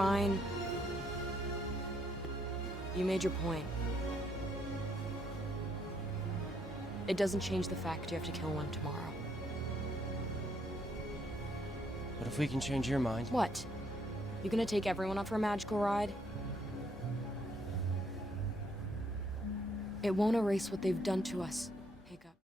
fine. You made your point. It doesn't change the fact you have to kill one tomorrow. But if we can change your mind... What? You gonna take everyone up for a magical ride? It won't erase what they've done to us.